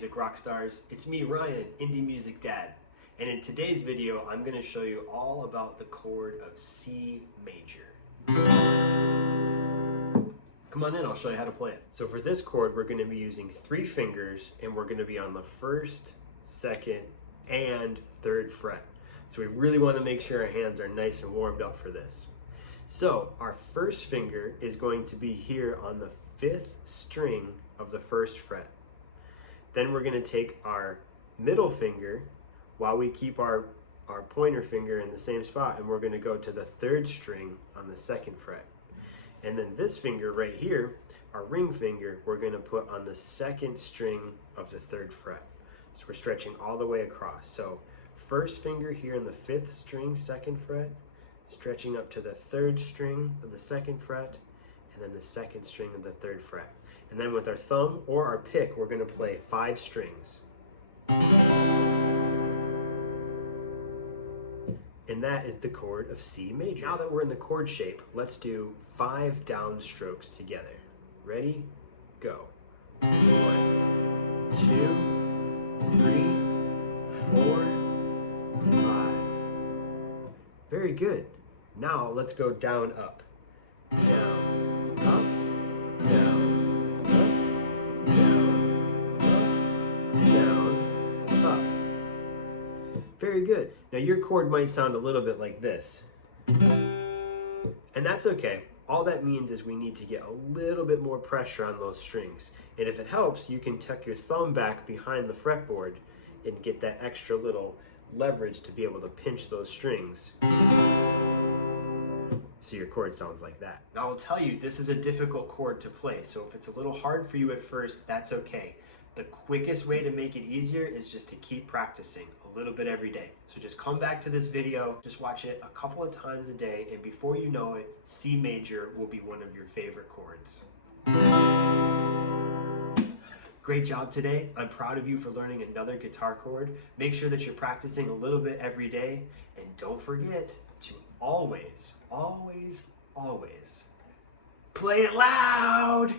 music rock stars, it's me Ryan, Indie Music Dad, and in today's video I'm going to show you all about the chord of C major. Come on in, I'll show you how to play it. So for this chord we're going to be using 3 fingers and we're going to be on the 1st, 2nd, and 3rd fret. So we really want to make sure our hands are nice and warmed up for this. So our 1st finger is going to be here on the 5th string of the 1st fret. Then we're going to take our middle finger while we keep our pointer finger in the same spot, and we're going to go to the 3rd string on the 2nd fret. And then this finger right here, our ring finger, we're going to put on the 2nd string of the 3rd fret. So we're stretching all the way across. So 1st finger here in the 5th string, 2nd fret, stretching up to the 3rd string of the 2nd fret, and then the 2nd string of the 3rd fret. And then with our thumb or our pick, we're going to play 5 strings. And that is the chord of C major. Now that we're in the chord shape, let's do 5 down strokes together. Ready? Go. 1, 2, 3, 4, 5. Very good. Now let's go down, up. Down, up, down, up, down, up, down, up. Very good. Now your chord might sound a little bit like this. And that's okay. All that means is we need to get a little bit more pressure on those strings. And if it helps, you can tuck your thumb back behind the fretboard and get that extra little leverage to be able to pinch those strings. So your chord sounds like that. Now I'll tell you, this is a difficult chord to play, so if it's a little hard for you at first, that's okay. The quickest way to make it easier is just to keep practicing a little bit every day. So just come back to this video, just watch it a couple of times a day, and before you know it, C major will be one of your favorite chords. Great job today. I'm proud of you for learning another guitar chord. Make sure that you're practicing a little bit every day, and don't forget to always, always, always play it loud!